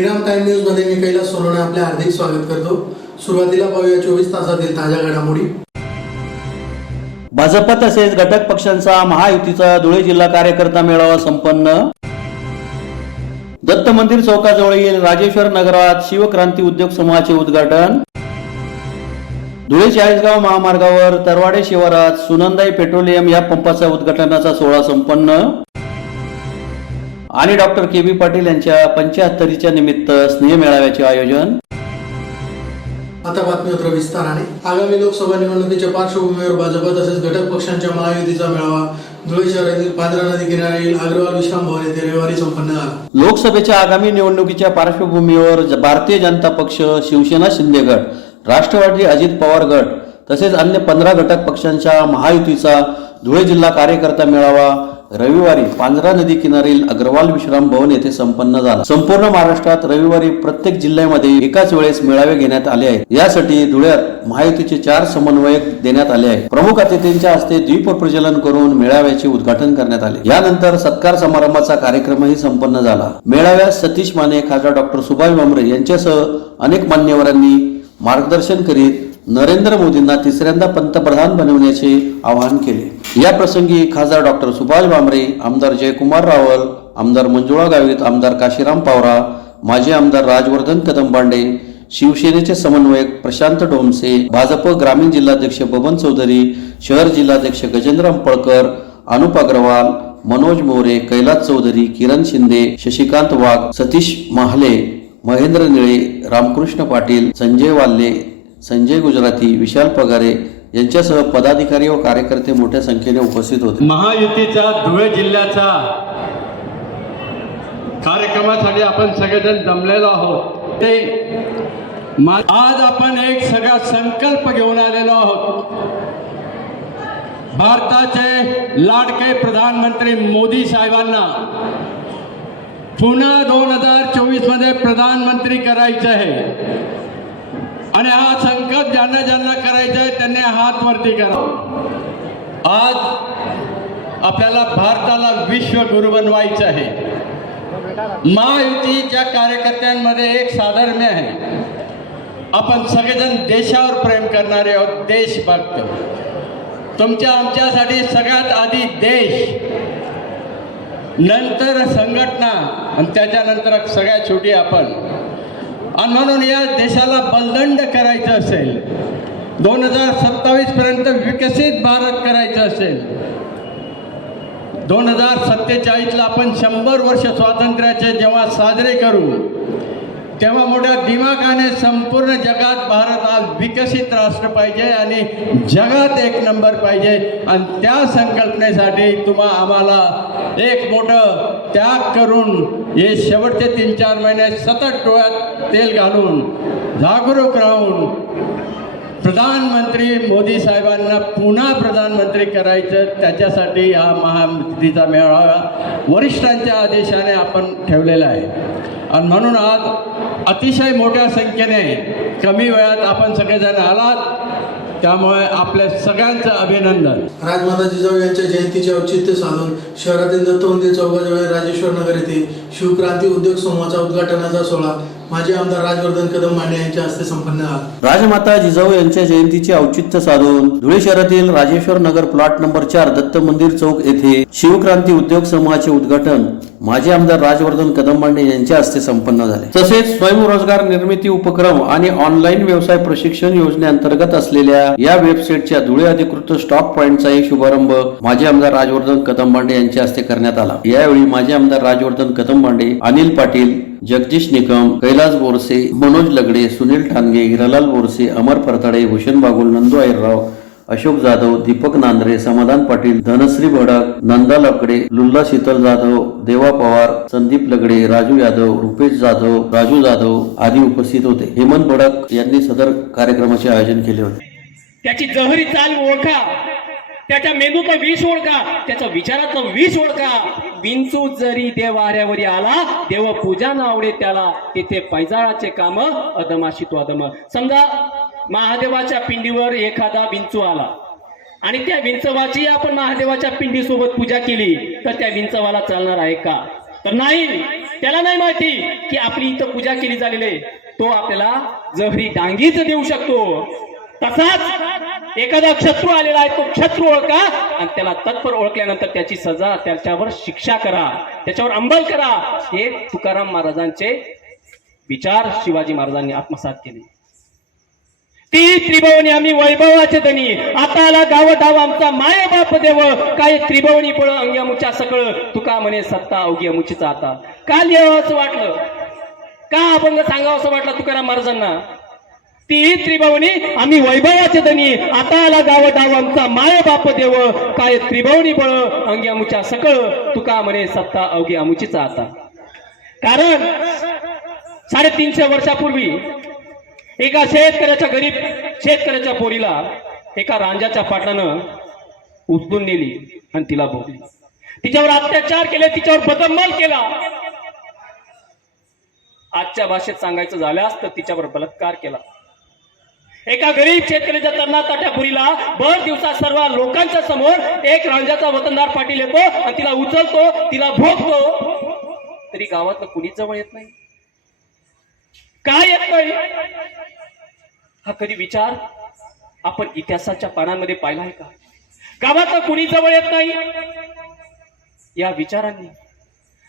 Shriram time news मध्ये मी कैलास सोनवणे आपले हार्दिक स्वागत करतो। सुरुवातीला पाहूया 24 तासातील ताज्या घडामोडी। भाजप तसेच घटक पक्षांचा महायुतीचा धुळे जिल्हा कार्यकर्ता मेळावा संपन्न। दत्त मंदिर चौकाजवळील राजेश्वर नगरात शिवक्रांती उद्योग समूहाचे उद्घाटन। धुळे चाळीसगाव महामार्गावर तरवाडे शिवारात सुनंदाई पेट्रोलियम या पंपाचा उद्घाटनाचा सोहळा संपन्न। आणि डॉक्टर के.बी. पाटील यांच्या 75च्या निमित्त स्नेह मेळाव्याचे आयोजन। आता बातमीपत्र विस्ताराने। आगामी लोकसभा निवडणुकीच्या पार्श्वभूमीवर भाजप तसेच घटक पक्षांच्या महायुतीचा मेळावा धुळे शहरातील पांढरा नदी किनाऱ्यावरील अग्रवाल विश्राम भवन येथे रविवारी संपन्न झाला। लोकसभेच्या आगामी निवडणुकीच्या पार्श्वभूमीवर भारतीय जनता पक्ष, शिवसेना शिंदे गट, राष्ट्रवादी अजित पवार गट तसेच अन्य 15 घटक पक्षांच्या महायुतीचा धुळे जिल्हा कार्यकर्ता मेळावा रविवारी पांढरा नदी किनारील अग्रवाल विश्राम भवन येथे संपन्न झाला। संपूर्ण महाराष्ट्रात रविवारी प्रत्येक जिल्ह्यामध्ये एकाच वेळेस मेळावे घेण्यात आले आहेत। यासाठी धुळ्यात महायुतीचे 4 समन्वयक देण्यात आले आहेत। प्रमुख अतिथींच्या हस्ते दीप प्रज्वलन करून मेळाव्याचे उद्घाटन करण्यात आले। यानंतर सत्कार समारंभाचा कार्यक्रमही संपन्न झाला। मेळाव्यात सतीश माने, खासदार डॉक्टर सुभाष भामरे यांच्यासह अनेक मान्यवरांनी मार्गदर्शन करीत नरेंद्र मोदींना तिसऱ्यांदा पंतप्रधान बनवण्याचे आवाहन केले। या प्रसंगी खासदार डॉक्टर सुभाष भामरे, आमदार जयकुमार रावल, आमदार मंजुळा गावित, आमदार काशीराम पावरा, माजी आमदार राजवर्धन कदमबांडे, शिवसेनेचे समन्वयक प्रशांत डोमसे, भाजप ग्रामीण जिल्हाध्यक्ष बबन चौधरी, शहर जिल्हाध्यक्ष गजेंद्र अंपळकर, अनुप अग्रवाल, मनोज मोरे, कैलास चौधरी, किरण शिंदे, शशिकांत वाघ, सतीश माहले, महेंद्र निळे, रामकृष्ण पाटील, संजय वाल्ले, संजय गुजराती, विशाल पगारे यांच्यासह पदाधिकारी व कार्यकर्ते मोठ्या संख्येने उपस्थित होते। महायुतीचा धुळे जिल्ह्याचा कार्यक्रमासाठी आपण सगळेजण जमलेलो आहोत। आज आपण एक सगळा संकल्प घेऊन आलेलो आहोत। भारताचे लाडके प्रधानमंत्री मोदी साहेबांना पुन्हा 2024 मध्ये प्रधानमंत्री करायचे आहे आणि हा संकल्प ज्यांना ज्यांना करायचा आहे त्यांनी हात वरती करा। आज आपल्याला भारताला विश्वगुरु बनवायचं आहे। महायुतीच्या कार्यकर्त्यांमध्ये एक साधर्म्य आहे, आपण सगळेजण देशावर प्रेम करणारे आहोत, देशभक्त। तुमच्या आमच्यासाठी सगळ्यात आधी देश, नंतर संघटना आणि त्याच्यानंतर सगळ्यात शेवटी आपण। आणि म्हणून या देशाला बलदंड करायचं असेल, 2027 पर्यंत विकसित भारत करायचं असेल, 2047ला आपण 100 वर्ष स्वातंत्र्याचे जेव्हा साजरे करू तेव्हा मोठ्या दिमागाने संपूर्ण जगात भारत हा विकसित राष्ट्र पाहिजे आणि जगात 1 नंबर पाहिजे। आणि त्या संकल्पनेसाठी आम्हाला एक मोठं त्याग करून हे शेवटचे 3-4 महिने सतत डोळ्यात तेल घालून जागरूक राहून प्रधानमंत्री मोदी साहेबांना पुन्हा प्रधानमंत्री करायचं, त्याच्यासाठी हा महायुतीचा मेळावा वरिष्ठांच्या आदेशाने आपण ठेवलेला आहे। आणि म्हणून आज अतिशय मोठ्या संख्येने कमी वेळात आपण सगळेजण आलात, त्यामुळे आपल्या सगळ्यांचं अभिनंदन। राजमाता जिजाऊ यांच्या जयंतीचे औचित्य साधून शहरातील दत्त मंदिर चौकाजवळ राजेश्वर नगर येथे शिवक्रांती उद्योग समूहाचा उद्घाटनाचा सोहळा माजी आमदार राजवर्धन कदमबांडे यांच्या हस्ते संपन्न झाला। राजमाता जिजाऊ यांच्या जयंतीचे औचित्य साधून धुळे शहरातील राजेश्वर नगर प्लॉट नंबर 4 दत्त मंदिर चौक येथे शिवक्रांती उद्योग समूहाचे उद्घाटन माजी आमदार राजवर्धन कदमबांडे यांच्या हस्ते संपन्न झाले। तसेच स्वयंरोजगार निर्मिती उपक्रम आणि ऑनलाईन व्यवसाय प्रशिक्षण योजनेअंतर्गत असलेल्या या वेबसाईटच्या धुळे अधिकृत स्टॉक पॉइंटचाही शुभारंभ माजी आमदार राजवर्धन कदमबांडे यांच्या हस्ते करण्यात आला। यावेळी माजी आमदार राजवर्धन कदमबांडे, अनिल पाटील, जगदीश निकम, कैलास बोरसे, मनोज लगडे, सुनील ठाणगे, हिरालाल बोरसे, अमर परताडे, भूषण बागुल, नंदू आयरराव, अशोक जाधव, दीपक नांद्रे, समाधान पाटील, धनश्री भडक, नंदा लकडे, लुल्ला शीतल जाधव, देवा पवार, संदीप लगडे, राजू यादव, रुपेश जाधव, राजू जाधव आदी उपस्थित होते। हेमंत भडक यांनी सदर कार्यक्रमाचे आयोजन केले होते। त्याची जहरी चाल ओळखा, त्याच्या मेंदूचा विष ओळखा, त्याच्या विचाराचा विष ओळखा। विंचू जरी देव वाऱ्यावरी आला, देव पूजा न आवडे त्याला, तेथे पैजाळाचे काम अदमाशी तो अदम। समजा महादेवाच्या पिंडीवर एखादा विंचू आला आणि त्या विंचवाची आपण महादेवाच्या पिंडी सोबत पूजा केली तर त्या विंचवाला चालणार आहे का? तर नाही। त्याला नाही माहिती की आपली इथं पूजा केली झालेली आहे. तो आपल्याला जहरी डांगीच देऊ शकतो. तसाच एखादा शत्रू आलेला आहे, तो शत्रू ओळखा आणि त्याला तत्पर ओळखल्यानंतर त्याची सजा, त्याच्यावर शिक्षा करा, त्याच्यावर अंमल करा. हे तुकाराम महाराजांचे विचार शिवाजी महाराजांनी आत्मसात केले. ती त्रिभुवनी आम्ही वैभवाचे धनी, आता आला गावठाव आमचा माय बाप देव, काय त्रिभुवनी पळ अंग्यामुच्या सकळ, तुका म्हणे सत्ता अवघी अमुचीचा आता. का लिहावं असं वाटलं, का अभंग सांगावं असं वाटलं तुकाराम महाराजांना? ती त्रिभुवनी आम्ही वैभवाचे धनी, आता आला गावठाव आमचा माय बाप देव, काय त्रिभुवनी पळ अंगी अमुच्या सकळ, तुका म्हणे सत्ता अवघी अमुचीचा आता. कारण 350 वर्षापूर्वी एका शेतकऱ्याच्या गरीब शेतकऱ्याच्या पोरीला एका रांजाच्या पाटलानं उचलून नेली आणि तिला भोगली. तिच्यावर अत्याचार केले, तिच्यावर बदमाल केला. आजच्या भाषेत सांगायचं झाल्यास तर तिच्यावर बलात्कार केला. एका गरीब शेतकऱ्याच्या तरुणाच्या पुरीला भर दिवसा सर्व लोकांच्या समोर एक रांजाचा वतनदार पाटील येतो आणि तिला उचलतो, तिला भोगतो. तरी गावातलं कुणीच जवळ येत नाही. काय येत नाही? हा कधी विचार आपण इतिहासाच्या पानांमध्ये पाहिला आहे का? गावातलं कुणी जवळ येत नाही या विचारांनी.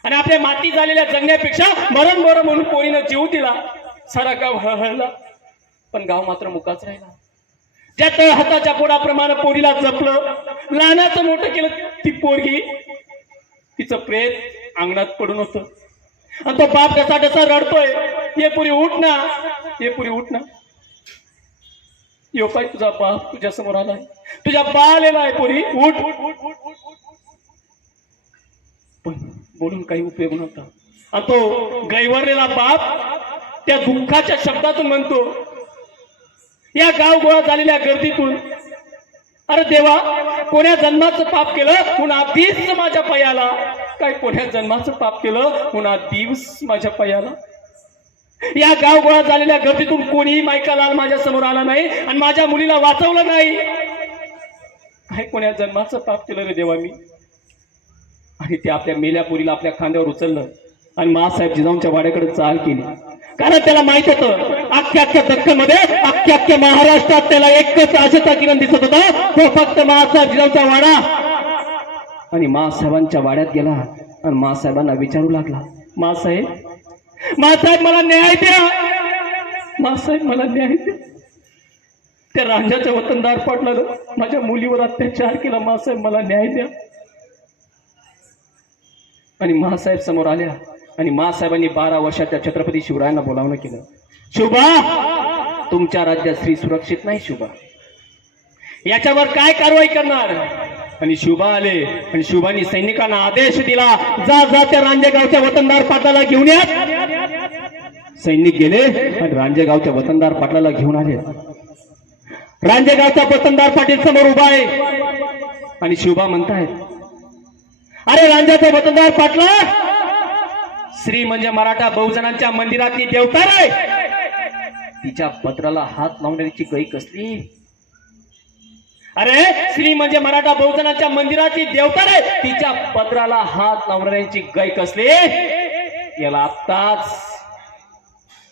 आणि आपल्या माती झालेल्या जगण्यापेक्षा मरण मरण म्हणून पोरीनं जीव दिला. सारा गाव हळहळला, पण गाव मात्र मुकाच राहिला. ज्या तळहाताच्या पोडाप्रमाणे पोरीला जपलं, लहानाचं मोठं केलं, ती पोरगी तिचं प्रेत अंगणात पडून होतं. आणि तो बाप कसा कसा रडतोय, ये पुरी उठ ना, ये पुरी उठ ना. यो काय तुझा बाप तुझ्या समोर आलाय, तुझ्या बा आलेला आहे, पुरी उठ. पण बोलून काही उपयोग नव्हता. आणि तो गैवरलेला बाप त्या दुःखाच्या शब्दातून म्हणतो, या गाव गोळा झालेल्या गर्दीतून, अरे देवा, कोण्या जन्माचं पाप केलं म्हणून आधीच माझ्या पायाला, काय कोण्या जन्माचं पाप केलं म्हणून आधीच माझ्या पायाला. या गाव गोळा झालेल्या गर्दीतून कोणीही मायकालाल माझ्या समोर आला नाही आणि माझ्या मुलीला वाचवलं नाही. काय कोण्या जन्माचं पाप केलं रे देवा मी. आणि ते आपल्या मेल्या पोरीला आपल्या खांद्यावर उचललं आणि मासाहेब जिजाऊंच्या वाड्याकडे चाल केली. कारण त्याला माहित होतं अख्ख्या दख्खनमध्ये, अख्ख्या महाराष्ट्रात त्याला एकच आशेचा किरण दिसत होता, तो फक्त मासाहेब जिजाऊंचा वाडा. आणि मासाहेबांच्या वाड्यात गेला आणि मासाहेबांना विचारू लागला, मासाहेब, मासाहेब मला न्याय द्या, मासाहेब मला न्याय द्या. त्या रांजाच्या वतनदार पाटलानं माझ्या मुलीवर अत्याचार केला, मासाहेब मला न्याय द्या. आणि मासाहेब समोर आल्या आणि मासाहेबांनी 12 वर्षाच्या छत्रपती शिवरायांना बोलावणं केलं. शुभा, तुमच्या राज्यात स्त्री सुरक्षित नाही शुभा, याच्यावर काय कारवाई करणार? आणि शुभा आले आणि शुभानी सैनिकांना आदेश दिला, जा जा त्या रांजेगावच्या वतनदार पाटलाला घेऊन या. सैनिक गेले आणि रांजेगावच्या वतनदार पाटलाला घेऊन आले. रांजेगावचा वतनदार पाटील समोर उभा आहे आणि शुभा म्हणतायत, अरे रांजाचा वतनदार पाटला, श्री म्हणजे मराठा बहुजनांच्या मंदिरातली देवता रे, तिच्या पत्राला हात लावण्याची गई कसली? अरे श्री म्हणजे मराठा बहुजनांच्या मंदिराची देवता रे, तिच्या पत्राला हात लावण्याची गई कसली? याला आत्ताच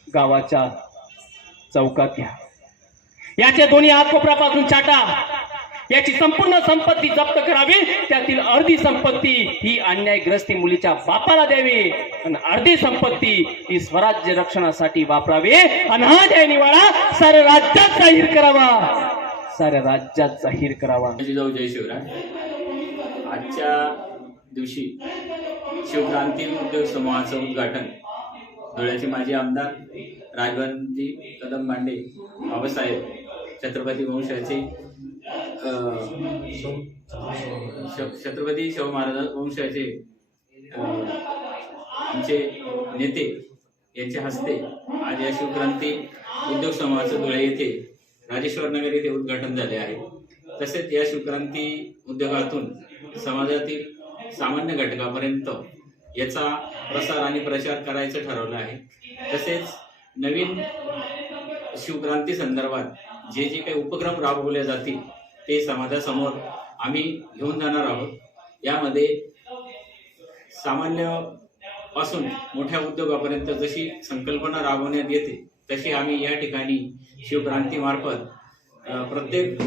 गावाच्या चौकात घ्या, याचे दोन्ही हात कोपऱ्यापासून चाटा, याची संपूर्ण संपत्ती जप्त करावी, त्यातील अर्धी संपत्ती ही अन्यायग्रस्ती मुलीच्या बापाला द्यावी आणि अर्धी संपत्ती ही स्वराज्य रक्षणासाठी वापरावी. आणि हा न्याय निवाडा साऱ्या राज्यात जाहीर करावा, साऱ्या राज्यात जाहीर करावा. जिजाऊ जय शिवराय. आजच्या दिवशी शिवक्रांती उद्योग समूहाचं उद्घाटन धुळ्याचे माजी आमदार राजवंती कदम मांडे बाबासाहेब छत्रपती वंशाचे छत्रपती शाहू महाराज वंशाचे आमचे नेते यांच्या हस्ते आज या शिवक्रांती उद्योग समूहाचं धुळे येथे राजेश्वर नगर येथे उद्घाटन झाले आहे. तसेच या शिवक्रांती उद्योगातून समाजातील सामान्य घटकापर्यंत याचा प्रसार आणि प्रचार करायचं ठरवलं आहे. तसेच नवीन शिवक्रांती संदर्भात जे जे काही उपक्रम राबवले जातील ते समाजासमोर आम्ही घेऊन जाणार आहोत. यामध्ये सामान्य पासून मोठ्या उद्योगापर्यंत जशी संकल्पना राबवण्यात येते तशी आम्ही या ठिकाणी शिवक्रांती मार्फत प्रत्येक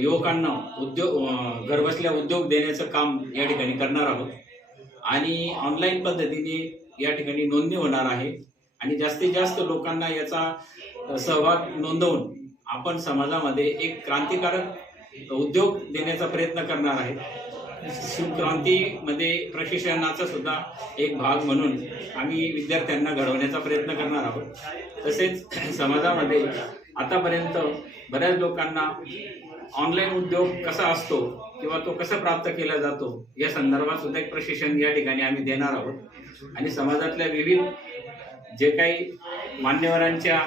युवकांना उद्योग घरबसल्या उद्योग देण्याचं काम या ठिकाणी करणार आहोत आणि ऑनलाईन पद्धतीने या ठिकाणी नोंदणी होणार आहे आणि जास्तीत जास्त लोकांना याचा सहभाग नोंदवून आपण समाजामध्ये एक क्रांतिकारक उद्योग देण्याचा प्रयत्न करणार आहे. शिवक्रांतीमध्ये प्रशिक्षणाचा सुद्धा एक भाग म्हणून आम्ही विद्यार्थ्यांना घडवण्याचा प्रयत्न करणार आहोत. तसेच समाजामध्ये आतापर्यंत बऱ्याच लोकांना ऑनलाईन उद्योग कसा असतो किंवा तो कसा प्राप्त केला जातो या संदर्भात सुद्धा एक प्रशिक्षण या ठिकाणी आम्ही देणार आहोत आणि समाजातल्या विविध जे काही मान्यवरांच्या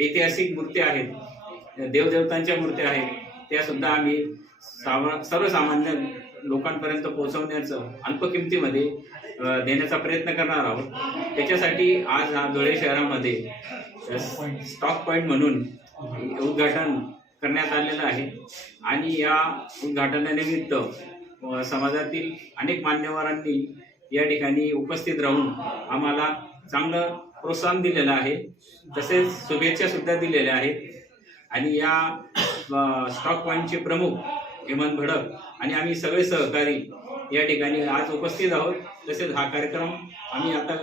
ऐतिहासिक मूर्त्या आहेत, देवदेवतांच्या मूर्त्या आहेत, त्या सुद्धा आम्ही सर्वसामान्य लोकांपर्यंत पोहोचवण्याचं अल्प किमतीमध्ये देण्याचा प्रयत्न करणार आहोत. त्याच्यासाठी आज हा धुळे शहरामध्ये स्टॉक पॉइंट म्हणून उद्घाटन करण्यात आलेलं आहे आणि या उद्घाटनानिमित्त समाजातील अनेक मान्यवरांनी या ठिकाणी उपस्थित राहून आम्हाला चांगलं प्रोत्साहन दिलेलं आहे, तसेच शुभेच्छा सुद्धा दिलेल्या आहेत आणि या स्टॉक पॉइंटचे प्रमुख हेमंत भडक आणि आम्ही सगळे सहकारी या ठिकाणी आज उपस्थित आहोत. तसेच हा कार्यक्रम आम्ही आता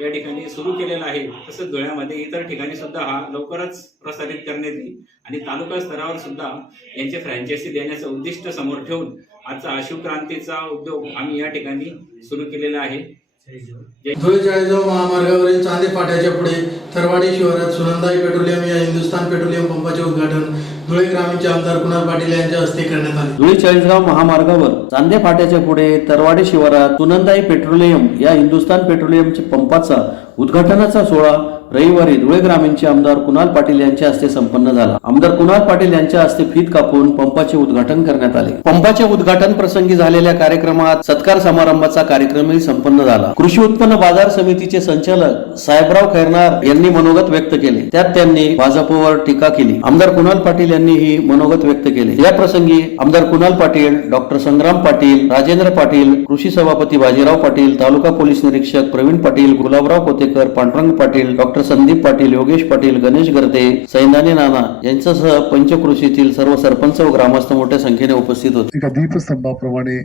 या ठिकाणी सुरू केलेला आहे. तसंच धुळ्यामध्ये इतर ठिकाणी सुद्धा हा लवकरच प्रसारित करण्यात येईल आणि तालुका स्तरावर सुद्धा यांचे फ्रँचायझी देण्याचं उद्दिष्ट समोर ठेवून आजचा शिवक्रांतीचा उद्योग आम्ही या ठिकाणी सुरू केलेला आहे. धुळे चाळीसगाव महामार्गावरील चांदे फाट्याच्या पुढे तरवाडी शिवारात सुनंदाई पेट्रोलियम या हिंदुस्थान पेट्रोलियम पंपाचे उद्घाटन धुळे ग्रामीणचे आमदार कुणाल पाटील यांच्या हस्ते करण्यात आले. धुळे चाळीसगाव महामार्गावर चांदे फाट्याच्या पुढे तरवाडी शिवारात सुनंदाई पेट्रोलियम या हिंदुस्थान पेट्रोलियमच्या पंपाचा उद्घाटनाचा सोहळा रविवारी धुळे ग्रामीणचे आमदार कुणाल पाटील यांच्या हस्ते संपन्न झाला. आमदार कुणाल पाटील यांच्या हस्ते फीत कापून पंपाचे उद्घाटन करण्यात आले. पंपाच्या उद्घाटन प्रसंगी झालेल्या कार्यक्रमात सत्कार समारंभाचा कार्यक्रमही संपन्न झाला. कृषी उत्पन्न बाजार समितीचे संचालक साहेबराव खैरनार यांनी मनोगत व्यक्त केले. त्यात त्यांनी भाजपवर टीका केली. आमदार कुणाल पाटील यांनीही मनोगत व्यक्त केले. या प्रसंगी आमदार कुणाल पाटील, डॉक्टर संग्राम पाटील, राजेंद्र पाटील, कृषी सभापती बाजीराव पाटील, तालुका पोलीस निरीक्षक प्रवीण पाटील, गुलाबराव कोतेकर, पांडुरंग पाटील, डॉक्टर संदीप पाटील, योगेश पाटील, गणेश गर्दे, सैंदाने नाना यांच्यासह पंचकृषीतील सर्व सरपंच व ग्रामस्थ मोठ्या संख्येने उपस्थित होते. एका दीपस्तंभाप्रमाणे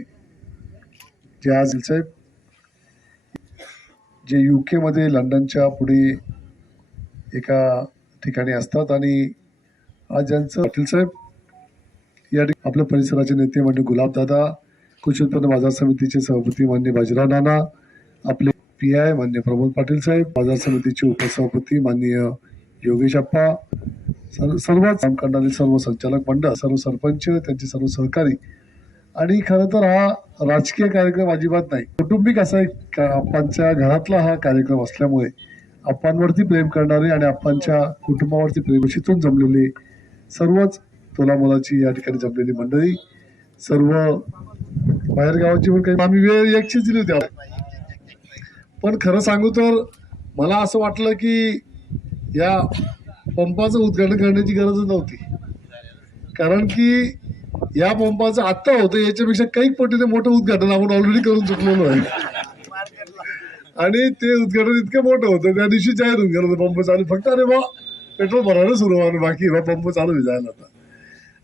जे आज साहेब जे UK मध्ये लंडनच्या पुढे एका ठिकाणी असतात आणि आज ज्यांचं पाटील साहेब या आपल्या परिसराचे नेते म्हणजे गुलाबदादा, कृषी उत्पन्न बाजार समितीचे सभापती मान्य बाजीराव नाना, आपले PI मान्य प्रमोद पाटील साहेब, बाजार समितीचे उपसभापती माननीय योगेश अप्पा, सर्व काम करणारे सर्व संचालक मंडळ, सर्व सरपंच, त्यांचे सर्व सहकारी आणि खरं तर हा राजकीय कार्यक्रम अजिबात नाही, कौटुंबिक असा एक आप्पांच्या घरातला हा कार्यक्रम असल्यामुळे आप्पांवरती प्रेम करणारे आणि आप्पांच्या कुटुंबावरती प्रेमशीतून जमलेले सर्वच तोलामोलाची या ठिकाणी जमलेली मंडळी, सर्व बाहेरगावाची पण काही आम्ही वेळ एकचीच दिली होती. पण खरं सांगू तर मला असं वाटलं की या पंपाचं उद्घाटन करण्याची गरजच नव्हती, कारण की या पंपाचं आत्ता होतं याच्यापेक्षा काही पटीने मोठं उद्घाटन आपण ऑलरेडी करून चुकलेलो आहे आणि ते उद्घाटन इतकं मोठं होतं त्या दिवशी जाहीर होऊन गेलं पंप चालू, फक्त अरे बा पेट्रोल भरायला सुरू व्हायला बाकी बा पंप चालू होईल जायला आता.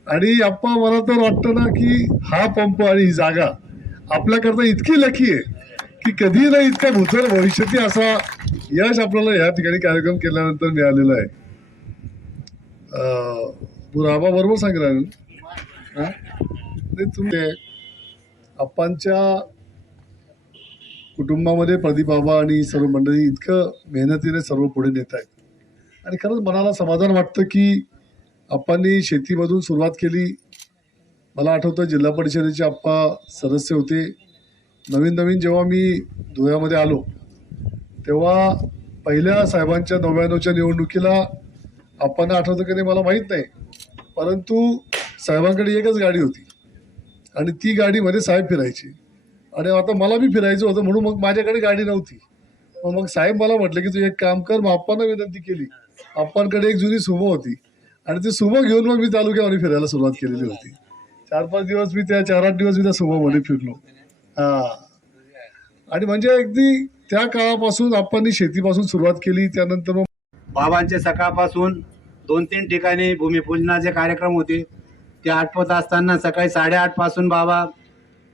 आणि आप्पा मला तर वाटतं ना की हा पंप आणि ही जागा आपल्याकरता इतकी लकी आहे की कधी ना इतका भूतल भविष्यात असा यश आपल्याला या ठिकाणी कार्यक्रम केल्यानंतर मिळालेला आहे. बुराबा बरोबर सांगितलं तुम्ही आप्पांच्या कुटुंबामध्ये प्रदीप बाबा आणि सर्व मंडळी इतकं मेहनतीने सर्व पुढे नेत आहेत आणि खरंच मनाला समाधान वाटतं की आप्पांनी शेतीमधून सुरुवात केली. मला आठवतं जिल्हा परिषदेचे आप्पा सदस्य होते. नवीन जेव्हा मी धुळ्यामध्ये आलो तेव्हा पहिल्या साहेबांच्या 99च्या निवडणुकीला आप्पांना आठवतं की नाही मला माहीत नाही, परंतु साहेबांकडे एकच गाडी होती आणि ती गाडीमध्ये साहेब फिरायची आणि आता मला बी फिरायचं होतं म्हणून मग माझ्याकडे गाडी नव्हती. मग साहेब मला म्हटलं की तू एक काम कर. मग आप्पांना विनंती केली. आप्पांकडे एक जुनी सुमो होती आणि ती सुमो घेऊन मग मी तालुक्यामध्ये फिरायला सुरुवात केलेली होती. 4-5 दिवस मी त्या 4-8 दिवस मी त्या सुमोमध्ये फिरलो. आणि म्हणजे अगदी त्या काळापासून आपण शेतीपासून सुरुवात केली. त्यानंतर मग बाबांचे सकाळपासून 2-3 ठिकाणी भूमिपूजनाचे कार्यक्रम होते. ते आटपत असताना सकाळी 8:30 पासून बाबा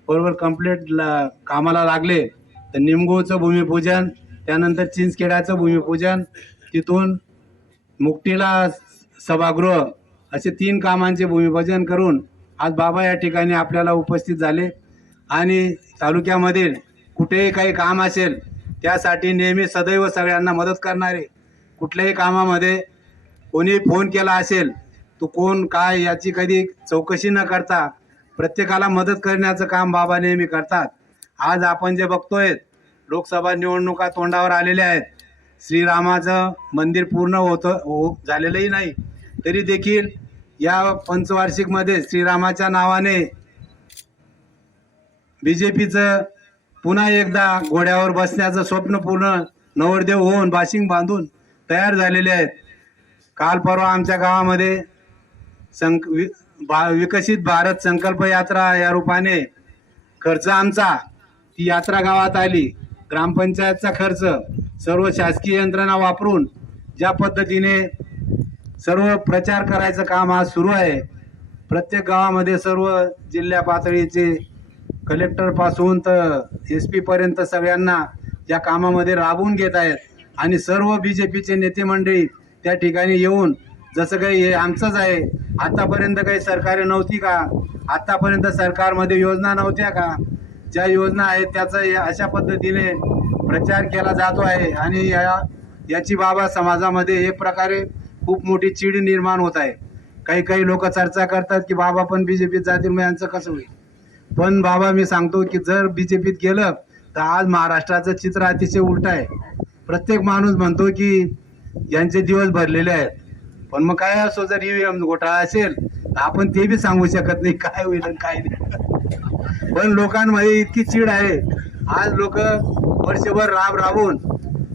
बरोबर कंप्लीट कामाला लागले. तर निमगोचं भूमिपूजन, त्यानंतर चिंचखेड्याचं भूमिपूजन, तिथून मुकटीला सभागृह, असे 3 कामांचे भूमिपूजन करून आज बाबा या ठिकाणी आपल्याला उपस्थित झाले. आणि तालुक्यामधील कुठेही काही काम असेल त्यासाठी नेहमी सदैव सगळ्यांना मदत करणारे, कुठल्याही कामामध्ये कोणी फोन केला असेल तो कोण काय याची कधी चौकशी न करता प्रत्येकाला मदत करण्याचं काम बाबा नेहमी करतात. आज आपण जे बघतोय, लोकसभा निवडणुका तोंडावर आलेल्या आहेत. श्रीरामाचं मंदिर पूर्ण झालेलंही नाही, तरी देखील या पंचवार्षिकमध्ये श्रीरामाच्या नावाने BJPचं पुन्हा एकदा घोड्यावर बसण्याचं स्वप्न पूर्ण नवरदेव होऊन बाशिंग बांधून तयार झालेले आहेत. काल परवा आमच्या गावामध्ये विकसित भारत संकल्प यात्रा या रूपाने खर्च आमचा, ती यात्रा गावात आली. ग्रामपंचायतचा खर्च सर्व शासकीय यंत्रणा वापरून ज्या पद्धतीने सर्व प्रचार करायचं काम आज सुरू आहे. प्रत्येक गावामध्ये सर्व जिल्हा पातळीचे कलेक्टरपासून तर SP पर्यंत सगळ्यांना या कामामध्ये राबवून घेत आहेत. आणि सर्व BJPचे नेते मंडळी त्या ठिकाणी येऊन, जसं काही हे आमचंच आहे, आतापर्यंत काही सरकारे नव्हती का, आतापर्यंत सरकारमध्ये योजना नव्हत्या का, ज्या योजना आहेत त्याचा अशा पद्धतीने प्रचार केला जातो आहे. आणि याची बाबा समाजामध्ये एक प्रकारे खूप मोठी चीड निर्माण होत आहे. काही लोक चर्चा करतात की बाबा पण BJPत जातील, मग यांचं कसं होईल. पण बाबा मी सांगतो की जर BJPत गेलं तर आज महाराष्ट्राचं चित्र अतिशय उलट आहे. प्रत्येक माणूस म्हणतो की यांचे दिवस भरलेले आहेत, पण मग काय असो, जर EVM घोटाळा असेल तर आपण ते बी सांगू शकत नाही काय होईल आणि काय नाही. पण लोकांमध्ये इतकी चीड आहे. आज लोक वर्षभर राबून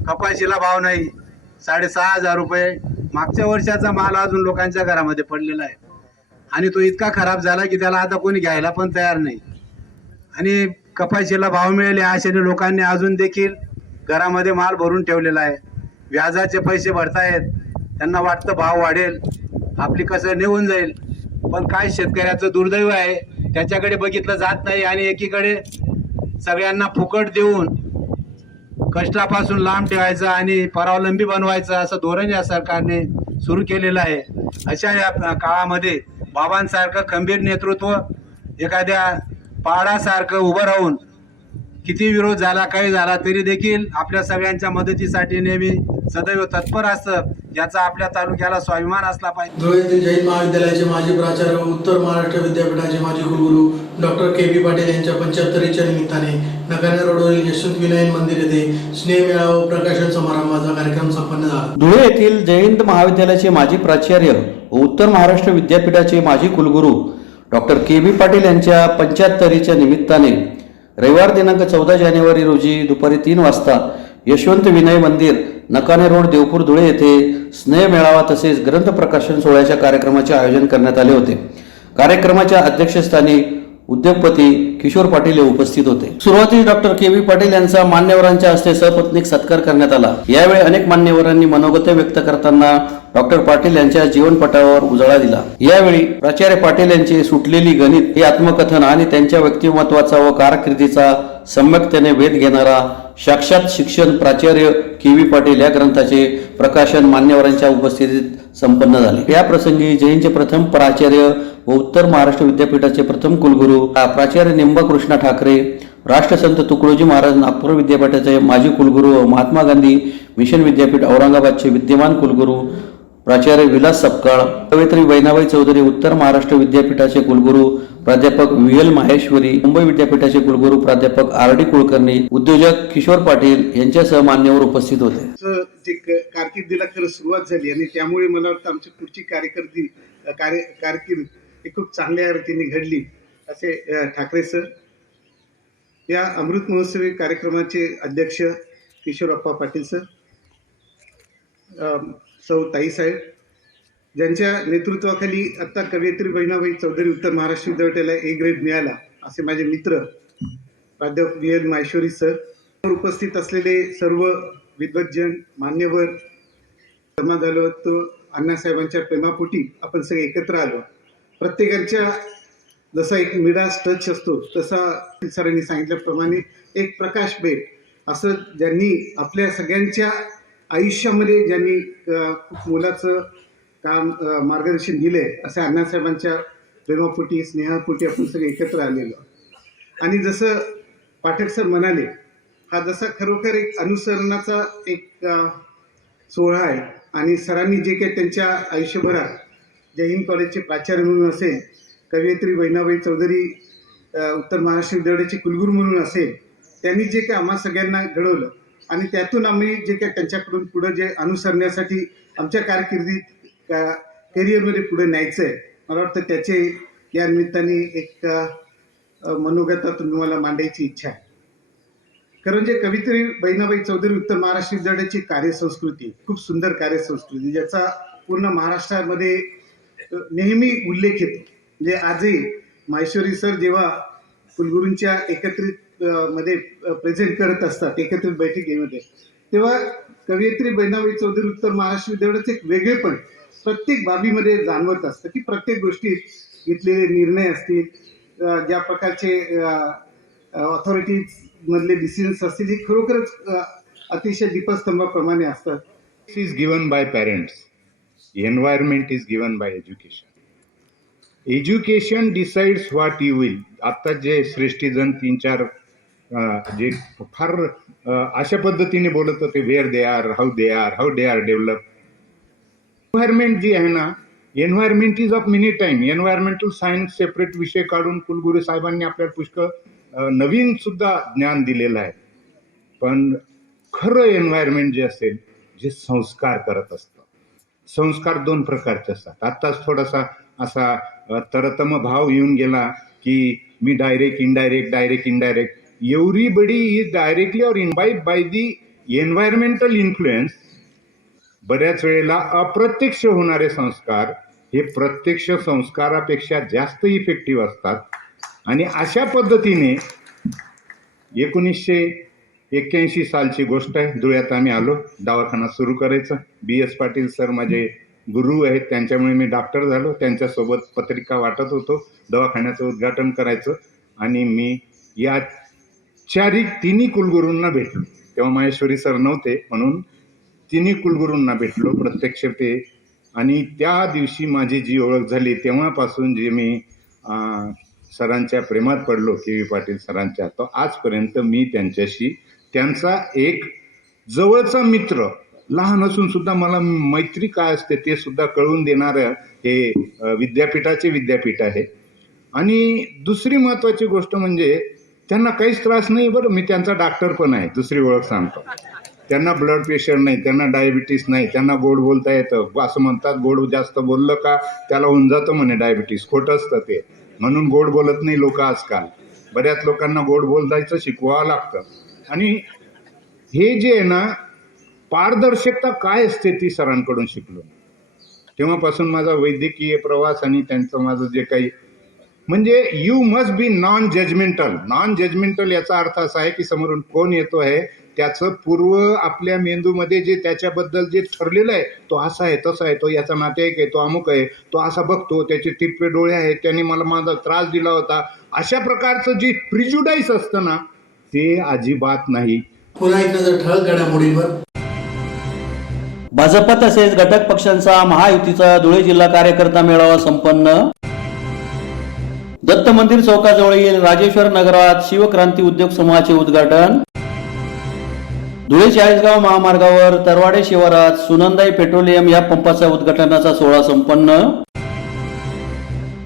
कपाशीला भाव नाही, 6,500 रुपये, मागच्या वर्षाचा माल अजून लोकांच्या घरामध्ये पडलेला आहे. आणि तो इतका खराब झाला की त्याला आता कोणी घ्यायला पण तयार नाही. आणि कपाशीला भाव मिळेल या आशेने लोकांनी अजून देखील घरामध्ये माल भरून ठेवलेला आहे. व्याजाचे पैसे भरतायत, त्यांना वाटतं भाव वाढेल, आपली कसं निघून जाईल. पण काय शेतकऱ्याचं दुर्दैव आहे, त्याच्याकडे बघितलं जात नाही. आणि एकीकडे सगळ्यांना फुकट देऊन कष्टापासून लांब ठेवायचं आणि परावलंबी बनवायचं असं धोरण या सरकारने सुरू केलेलं आहे. अशा या काळामध्ये बाबांसारखं खंबीर नेतृत्व एखाद्या पहाडासारखं उभं राहून किती विरोध झाला, काही झाला तरी देखील आपल्या सगळ्यांच्या मदतीसाठी नेहमी सदैव तत्पर असतं, याचा आपल्या तालुक्याला स्वाभिमान असला पाहिजे. धुळे येथील जैन महाविद्यालयाचे माजी प्राचार्य व उत्तर महाराष्ट्र विद्यापीठाचे माजी कुलगुरू डॉक्टर KB पाटील यांच्या 75च्या निमित्ताने नकाने रोडवरील यशवंत विनायक मंदिर येथे स्नेह मेळावा व प्रकाशन समारंभाचा कार्यक्रम संपन्न झाला. धुळे येथील जयंत महाविद्यालयाचे माजी प्राचार्य व उत्तर महाराष्ट्र विद्यापीठाचे माजी कुलगुरू डॉक्टर KB पाटील यांच्या 75च्या निमित्ताने रविवार दिनांक 14 जानेवारी रोजी दुपारी 3 वाजता यशवंत विनय मंदिर नकाने रोड देवपूर धुळे येथे स्नेह मेळावा तसेच ग्रंथ प्रकाशन सोहळ्याच्या कार्यक्रमाचे आयोजन करण्यात आले होते. कार्यक्रमाच्या अध्यक्षस्थानी उद्योगपती किशोर पाटील हे उपस्थित होते. सुरुवातीस डॉक्टर KB पाटील यांचा मान्यवरांच्या हस्ते सपत्नीक सत्कार करण्यात आला. यावेळी अनेक मान्यवरांनी मनोगत व्यक्त करताना डॉक्टर पाटील यांच्या जीवनपटावर उजाळा दिला. यावेळी प्राचार्य पाटील यांची सुटलेली गणित हे आत्मकथन आणि त्यांच्या व्यक्तिमत्वाचा व कारकिर्दीचा सम्यकतेने वेध घेणारा साक्षात शिक्षण प्राचार्य KB पाटील या ग्रंथाचे प्रकाशन मान्यवरांच्या उपस्थितीत संपन्न झाले. या प्रसंगी जैनचे प्रथम प्राचार्य व उत्तर महाराष्ट्र विद्यापीठाचे प्रथम कुलगुरू प्राचार्य निंबाकृष्ण ठाकरे, राष्ट्रसंत तुकडोजी महाराज नागपूर विद्यापीठाचे माजी कुलगुरू व महात्मा गांधी मिशन विद्यापीठ औरंगाबादचे विद्यमान कुलगुरू प्राचार्य विलास सपकाळ, कवयित्री बहिणाबाई चौधरी उत्तर महाराष्ट्र विद्यापीठाचे कुलगुरू प्राध्यापक VL माहेश्वरी, मुंबई विद्यापीठाचे कुलगुरू प्राध्यापक RD कुलकर्णी, उद्योजक किशोर पाटील यांच्यासह मान्यवर उपस्थित होते. जे कारकिर्दीला खरं सुरुवात झाली आणि त्यामुळे मला वाटतं आमची पुढची कारकीर्द ही खूप चांगल्या रीतीने घडली असे ठाकरे सर. या अमृत महोत्सवी कार्यक्रमाचे अध्यक्ष किशोरप्पा पाटील सर, सौ ताईसाहेब, ज्यांच्या नेतृत्वाखाली आता कवयित्री बहिणाबाई चौधरी उत्तर महाराष्ट्र विद्यापीठाला A ग्रेड मिळाला, असे माझे मित्र प्राध्यापक VL माहेश्वरी सर, उपस्थित असलेले सर्व विद्वज्जन मान्यवर जमा झालो तो अण्णासाहेबांच्या प्रेमापोटी आपण सगळे एकत्र आलो. प्रत्येकाच्या जसा एक मिडास टच असतो तसा सरांनी सांगितल्याप्रमाणे एक प्रकाश बेट असं ज्यांनी आपल्या सगळ्यांच्या आयुष्यामध्ये ज्यांनी खूप मोलाचं काम मार्गदर्शन दिलंय असे अण्णासाहेबांच्या प्रेमापोटी स्नेहापोटी आपण सगळे एकत्र आलेलो. आणि जसं पाठक सर म्हणाले, हा जसा खरोखर एक अनुसरणाचा एक सोहळा आहे. आणि सरांनी जे काही त्यांच्या आयुष्यभरात जय हिंद कॉलेजचे प्राचार्य म्हणून असेल, कवयित्री बहिणाबाई चौधरी उत्तर महाराष्ट्र विद्यापीठाचे कुलगुरू म्हणून असेल, त्यांनी जे काही आम्हा सगळ्यांना घडवलं आणि त्यातून आम्ही जे काही त्यांच्याकडून पुढं जे अनुसरण्यासाठी आमच्या कारकिर्दीत करिअरमध्ये पुढे न्यायचं आहे, मला वाटतं त्याचे या निमित्ताने एक मनोगत तुम्हाला मांडायची इच्छा आहे. कारण जे कवयित्री बहिणाबाई चौधरी उत्तर महाराष्ट्र विद्यापीठाची कार्यसंस्कृती, खूप सुंदर कार्यसंस्कृती, ज्याचा पूर्ण महाराष्ट्रामध्ये नेहमी उल्लेख येतो. म्हणजे आजही माहेश्वरी सर जेव्हा कुलगुरूंच्या एकत्रित मध्ये प्रेझेंट करत असतात एकत्रित बैठकीमध्ये, तेव्हा कवयित्री बहिणाबाई चौधरी उत्तर महाराष्ट्र विद्यापीठाचे एक वेगळेपण प्रत्येक बाबीमध्ये जाणवत असतं की प्रत्येक गोष्टीत घेतलेले निर्णय असतील, ज्या प्रकारचे ऑथॉरिटीज मधले डिसिजन्स असतील, हे खरोखरच अतिशय दीपस्तंभाप्रमाणे असतात. is given by parents, environment is given by education. Education decides what you will. आता जे श्रेष्ठीजन 3-4 जे फार अशा पद्धतीने बोलत होते, where they are, how they are develop. Environment जी आहे ना, environment is of mini time. Environmental science separate विषय काढून कुलगुरू साहेबांनी आपल्याला पुष्कळ नवीन सुद्धा ज्ञान दिलेलं आहे. पण खरं एन्व्हायरमेंट जे असेल, जे संस्कार करत असतं. संस्कार 2 प्रकारचे असतात. आत्ताच थोडासा असा तरतम भाव येऊन गेला की मी direct indirect. Everybody is directly or involved by the environmental influence. बऱ्याच वेळेला अप्रत्यक्ष होणारे संस्कार हे प्रत्यक्ष संस्कारापेक्षा जास्त इफेक्टिव्ह असतात. आणि अशा पद्धतीने 1981 सालची गोष्ट आहे. धुळ्यात आम्ही आलो दवाखाना सुरू करायचं. BS पाटील सर माझे गुरु आहेत, त्यांच्यामुळे मी डॉक्टर झालो. त्यांच्यासोबत पत्रिका वाटत होतो, दवाखान्याचं उद्घाटन करायचं. आणि मी या 3 कुलगुरूंना भेटलो. तेव्हा माहेश्वरी सर नव्हते, म्हणून 3 कुलगुरूंना भेटलो प्रत्यक्ष ते. आणि त्या दिवशी माझी जी ओळख झाली, तेव्हापासून जे मी सरांच्या प्रेमात पडलो, KV पाटील सरांच्या, तो आजपर्यंत मी त्यांच्याशी त्यांचा एक जवळचा मित्र. लहान असून सुद्धा मला मैत्री काय असते ते सुद्धा कळवून देणारं हे विद्यापीठ आहे. आणि दुसरी महत्त्वाची गोष्ट म्हणजे त्यांना काहीच त्रास नाही. बरं, मी त्यांचा डॉक्टर पण आहे. दुसरी ओळख सांगतो, त्यांना ब्लड प्रेशर नाही, त्यांना डायबिटीस नाही, त्यांना गोड बोलता येतं. असं म्हणतात गोड जास्त बोललं का त्याला होऊन जातं म्हणे डायबिटीस. खोटं असतं ते, म्हणून गोड बोलत नाही लोक आजकाल. बऱ्याच लोकांना गोड बोलायचं शिकवावं लागतं. आणि हे जे आहे ना, पारदर्शकता काय असते ती सरांकडून शिकलो. तेव्हापासून माझा वैद्यकीय प्रवास आणि त्यांचं माझं जे काही, म्हणजे you must be non judgmental. याचा अर्थ असा आहे की समोरून कोण येतो आहे त्याचं पूर्व आपल्या मेंदूमध्ये जे त्याच्याबद्दल जे ठरलेलं आहे, तो असा आहे, तसा आहे, तो याचा नातेवाईक आहे, तो अमुक आहे, तो असा बघतो, त्याचे तिरपे डोळे आहेत, त्याने मला माझा त्रास दिला होता, अशा प्रकारचं जे प्रिज्युडाईस असतं ना, ते अजिबात नाही. पुन्हा एक नजर ठळक घडामोडींवर. भाजप तसेच घटक पक्षांचा महायुतीचा धुळे जिल्हा कार्यकर्ता मेळावा संपन्न. दत्त मंदिर चौकाजवळील राजेश्वर नगरात शिवक्रांती उद्योग समूहाचे उद्घाटन. धुळे 40गाव महामार्गावर तरवाडे शिवारात सुनंदाई पेट्रोलियम या पंपाचा उद्घाटनाचा सोहळा संपन्न.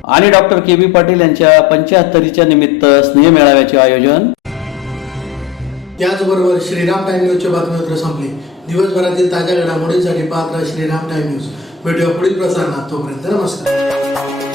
आणि डॉक्टर KV पाटील यांच्या 75च्या निमित्त स्नेह मेळाव्याचे आयोजन. त्याचबरोबर श्रीराम टाइम न्यूजच्या बातमीपत्र संपली. दिवसभरातील ताज्या घडामोडींसाठी पाहत राहा श्रीराम टाइम न्यूज. भेटूया पुढील प्रसारणात. तोपर्यंत नमस्कार.